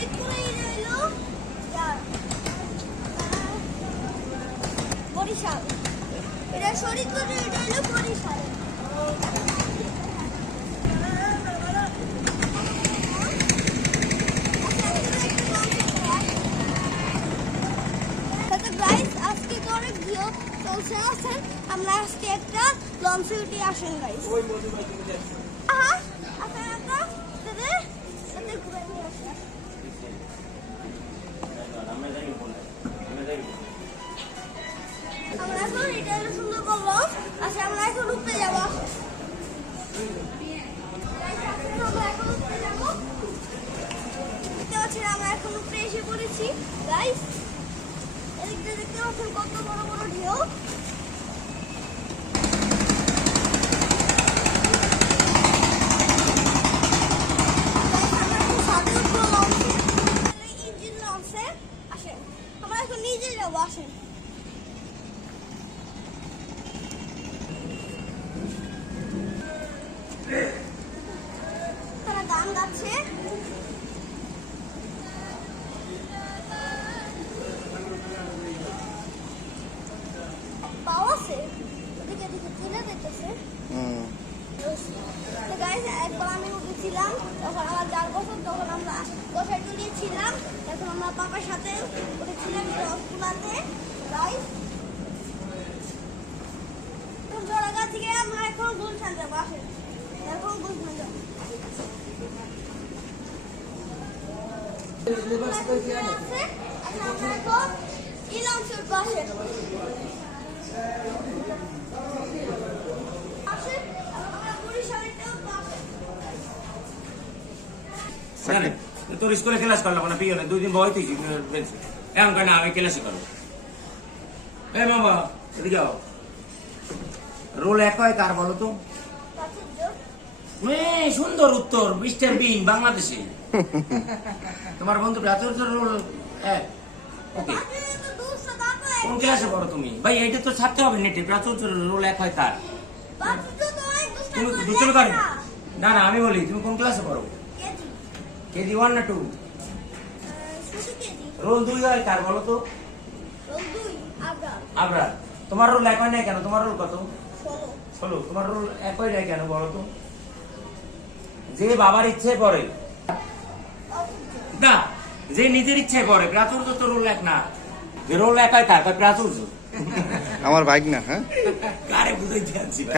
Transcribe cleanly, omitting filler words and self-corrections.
শরীরপুরে হইলো বরিশাল। এটা শরীরপুরে হইলো বরিশাল। আজকে তো অনেক ভিউ চলছে আছেন, আমরা আজকে একটা লঞ্চে উঠে আসেন গাইস। আমরা এখন এটা সুন্দর করলো। আচ্ছা আমরা এখন উঠতে যাবো। আমরা এখন উপরে এসে পড়েছি গাইস। এদিকে দেখতে পাচ্ছেন কত বড় বড় ঢেউ। ইঞ্জিন লঞ্চে আসেন, আমরা এখন নিজে যাবো। আসেন তারা গান গাচ্ছে। একবার আমি উঠেছিলাম, তখন আমার 4 বছর, তখন আমরা গোসাই তুলিয়েছিলাম। এখন আমরা পাপার সাথে উঠেছিলাম রসগুলাতে। জোড়াগা থেকে আমরা এখন গুলশান যাবো। আসেন এখন গুলশান যাবো। আমরা এখন ইলামসের পাশে তোর স্কুলে ক্লাস করলাম না পিওনে 2 দিন বই তুই এখন কেন আমি ক্লাসে করবো। এই বাবা এদিকে যাও। রোল এক হয় কার বলো তো? সুন্দর উত্তর, মিস্টার বিন বাংলাদেশে। তোমার বন্ধু প্রাচুর্য রোল এক। ওকে কোন ক্লাসে পড়ো তুমি? ভাই এটা তো ছাড়তে হবে নেটে। প্রাচুর্য রোল এক হয় কার? তুমি দুটো কার? না না আমি বলি তুমি কোন ক্লাসে পড়ো? কেজি 1 না 2? রোল 2 হয় কার বলো তো? আবরা। তোমার রোল এক হয় না কেন? তোমার রোল কত? 16। তোমার রোল এক হয় না কেন বলো তো? যে বাবার ইচ্ছে পড়ে না, যে নিজের ইচ্ছে পড়ে। প্রাচুর্য তো রোল এক না। যে রোল এক হয় কার? প্রাচুর্য। আমার বাইক না। হ্যাঁ কারে বুঝাইতে আছি।